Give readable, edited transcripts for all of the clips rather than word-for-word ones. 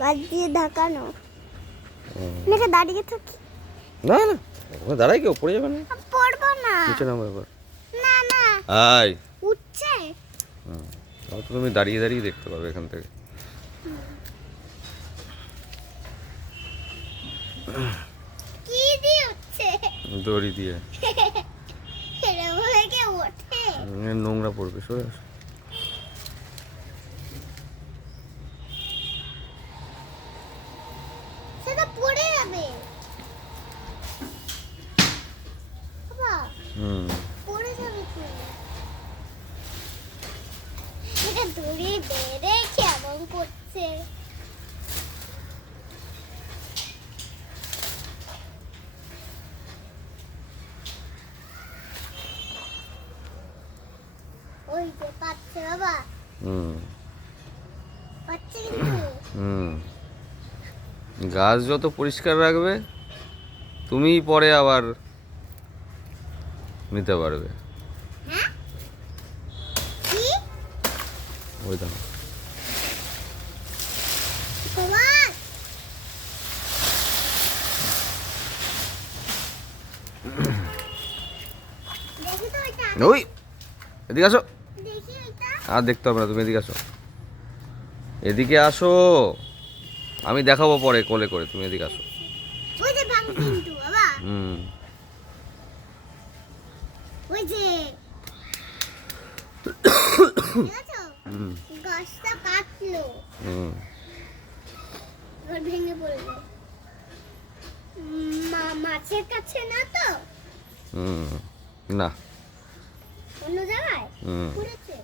গাছ দিয়ে ঢাকানো। নাকি দাঁড়িয়ে থাকি? না না, ওখানে দাঁড়াই কেউ পড়ে যাবে না। পড়বো না। নিচে নামো এবার। না না। আয়। উঠছে। তাহলে তো তুমি দাঁড়িয়ে দাঁড়িয়ে দেখতে পাবে এখান থেকে। কি দিয়ে উঠছে? দড়ি দিয়ে। এরকম হয়ে ওঠে? নোংরা পড়বে, সরে আসো। সেটা পড়ে যাবে। বাবা, পড়ে যাবে তো। এটা দড়ি বেঁধে কেমন করছে? ওই যে পাচ্ছে বাবা। পাচ্ছে কিন্তু। গাছ যত পরিষ্কার রাখবে তুমিই পরে আবার নিতে পারবে। হ্যাঁ? কি? ওই দেখো। বাবা, দেখি তো এটা। ওই এদিকে আসো। দেখি এটা। আর দেখতে হবে না, তুমি এদিকে আসো। এদিকে আসো, আমি দেখাবো পরে কোলে করে, তুমি এদিকে আসো। ওই যে ভাঙ কিন্তু বাবা। ওই যে দেখছো? গাছটা কাটলো। এবার ভেঙে পড়লো। মাছের কাছে না তো? না, অন্য জায়গায় পড়েছে।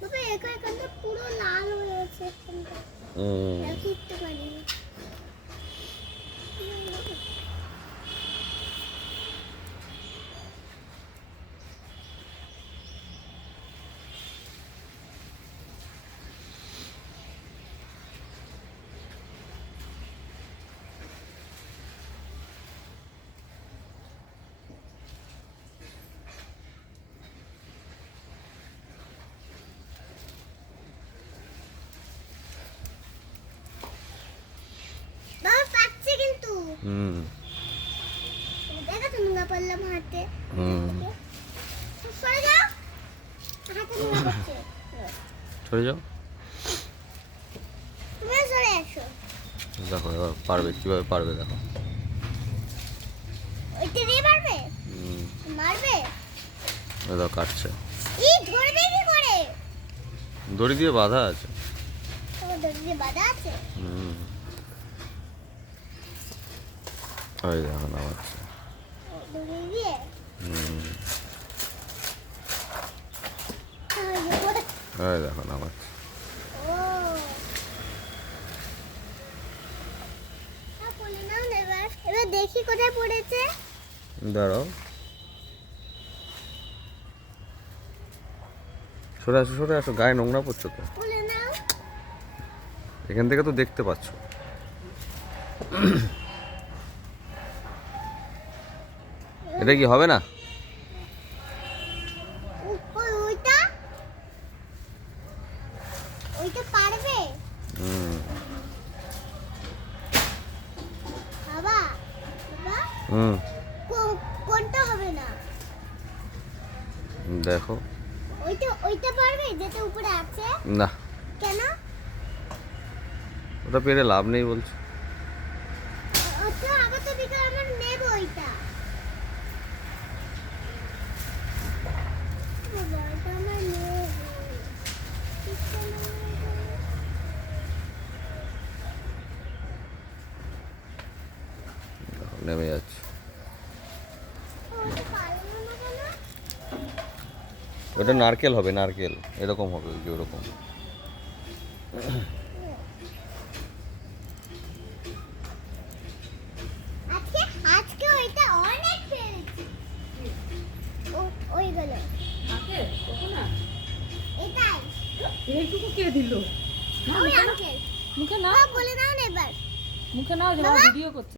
বাবা এখানটা পুরো লাল হয়ে আছে। দেখতে পারি। বাবা পাচ্ছে কিন্তু। দেখো তো নুঙ্গা পড়লাম হাতে। সরে যাও। হাতে নুঙ্গা পড়ছে। সরে যাও। তুমি সরে আসো। দেখো এবার পারবে, কিভাবে পারবে দেখো। ওইটা দিয়ে পারবে? মারবে? দেখো কাটছে। ধরবে কি করে? দড়ি দিয়ে বাঁধা আছে। তোমার দড়ি দিয়ে বাঁধা আছে? ওই দেখো নামাচ্ছে। দড়ি দিয়ে? ওই দেখো নামাচ্ছে। এবার দেখি কোথায় পড়েছে। দাঁড়াও, সরে আসো, সরে আসো, গায়ে নোংরা পড়ছো তো। এখান থেকে তো দেখতে পাচ্ছ। এটা কি হবে না? ওইটা ওইটা পারবে? বাবা, বাবা, কোনটা হবে না? দেখো। ওইটা পারবে যেটা উপরে আছে? না। কেন? ওটা পেরে লাভ নেই বলছো। তো আবার তো বিকাল আমার নেব ওইটা। বাবা এটা আমার নেব। নেমে যাচ্ছে। ওটা নারকেল হবে, নারকেল এরকম হবে, ওই যে ওরকম। আজকে ওইটা অনেক ফেলেছি। ওইগুলো এটাই। এইটুকু কে দিল? ওই আঙ্কেল মুখে নাও, বলে নাও না এবার। মুখে নাও, যে ভিডিও করছে।